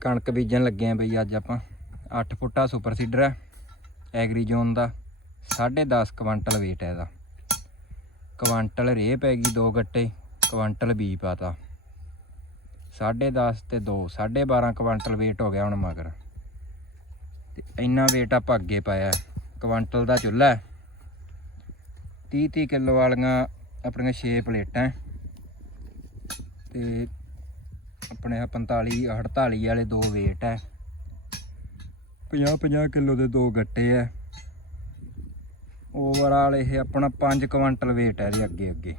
ਕਣਕ ਬੀਜਣ ਲੱਗੇ ਆ ਬਈ ਅੱਜ ਆਪਾਂ। 8 ਫੁੱਟਾ ਸੁਪਰ ਸੀਡਰ ਹੈ ਐਗਰੀ ਜ਼ੋਨ ਦਾ। 10.5 ਕੁਆਂਟਲ weight ਹੈ ਇਹਦਾ। ਕੁਆਂਟਲ ਰੇਹ ਪੈ ਗਈ ਦੋ ਗੱਟੇ ਕੁਆਂਟਲ ਬੀ ਪਾਤਾ। 10.5 ਤੇ 2 12.5 ਕੁਆਂਟਲ weight ਹੋ ਗਿਆ ਹੁਣ ਮਗਰ। ਤੇ ਇੰਨਾ weight ਆਪਾਂ ਅੱਗੇ ਪਾਇਆ। ਹੈ। ਕੁਆਂਟਲ ਦਾ ਚੁੱਲ੍ਹਾ ਹੈ। 30 30 ਕਿਲੋ ਵਾਲੀਆਂ ਆਪਣੀਆਂ 6 ਪਲੇਟਾਂ ਹੈ। ਤੇ ਆਪਣੇ ਆਹ 45 48 ਵਾਲੇ ਦੋ weight ਹੈ 50 50 ਕਿਲੋ ਦੇ ਦੋ ਗੱਟੇ ਹੈ ਓਵਰਆਲ ਇਹ ਆਪਣਾ 5 ਕੁਆਂਟਲ weight ਹੈ ਇਹਦੇ ਅੱਗੇ ਅੱਗੇ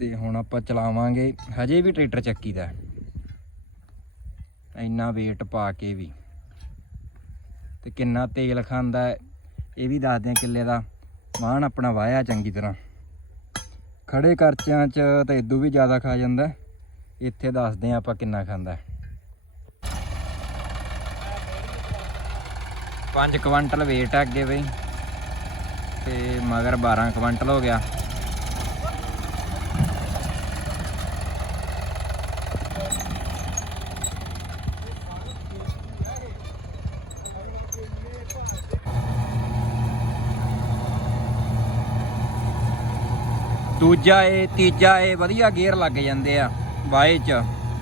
ਤੇ ਹੁਣ ਆਪਾਂ ਚਲਾਵਾਂਗੇ, ਹਜੇ ਵੀ ਟਰੈਕਟਰ ਚੱਕੀ ਦਾ ਹੈ। ਇੰਨਾ weight ਪਾ ਕੇ ਵੀ। ਤੇ ਕਿੰਨਾ ਤੇਲ ਖਾਂਦਾ, ਇਹ ਵੀ ਦੱਸਦੇ ਆ ਕਿੱਲੇ ਦਾ। ਮਾਣ ਆਪਣਾ ਵਾਹਿਆ ਚੰਗੀ ਤਰ੍ਹਾਂ। ਖੜੇ ਕਰਚਿਆਂ 'ਚ ਤਾਂ ਇਦੋਂ ਵੀ ਜ਼ਿਆਦਾ ਖਾ ਜਾਂਦਾ ਇੱਥੇ ਦੱਸਦੇ ਆ ਆਪਾਂ ਕਿੰਨਾ ਖਾਂਦਾ 5 ਕੁਆਂਟਲ weight ਹੈ ਅੱਗੇ ਬਈ। ਤੇ ਮਗਰ 12 ਕੁਆਂਟਲ ਹੋ ਗਿਆ। ਦੂਜਾ ਏ, ਤੀਜਾ ਏ, ਵਧੀਆ ਗੇਅਰ ਲੱਗ ਜਾਂਦੇ ਆ, ਵਾਏ ਚ।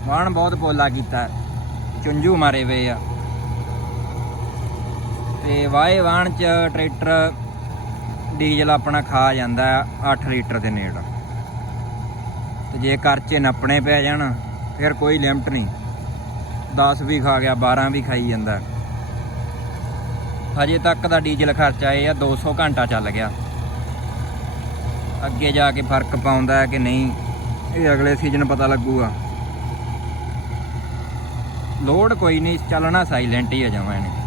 ਵਾਹਣ ਬਹੁਤ ਪੋਲਾ ਕੀਤਾ। ਚੁੰਝੂ ਮਾਰੇ ਵੇ ਆ। ਤੇ ਵਾਏ ਵਾਹਣ ਚ ਟਰੈਕਟਰ, ਡੀਜ਼ਲ ਆਪਣਾ ਖਾ ਜਾਂਦਾ 8 ਲੀਟਰ ਦੇ ਨੇੜ। ਤੇ ਜੇ ਕਰਚੇ ਨੱਪਣੇ ਪੈ ਜਾਣ, ਫਿਰ ਕੋਈ ਲਿਮਟ ਨਹੀਂ। 10 ਵੀ ਖਾ ਗਿਆ 12 ਵੀ ਖਾਈ ਜਾਂਦਾ। ਹਜੇ ਤੱਕ ਦਾ ਡੀਜ਼ਲ ਖਰਚਾ ਇਹ ਆ 200 ਘੰਟਾ ਚੱਲ ਗਿਆ। ਅੱਗੇ ਜਾ ਕੇ ਫ਼ਰਕ ਪਾਉਂਦਾ ਹੈ ਕਿ ਨਹੀਂ, ਇਹ ਅਗਲੇ ਸੀਜ਼ਨ ਪਤਾ ਲੱਗੂਗਾ। ਲੋਡ ਕੋਈ ਨਹੀਂ, ਚੱਲਣਾ ਸਾਇਲੈਂਟ ਹੀ ਆ ਜਾਵਾਂ ਇਹਨੇ।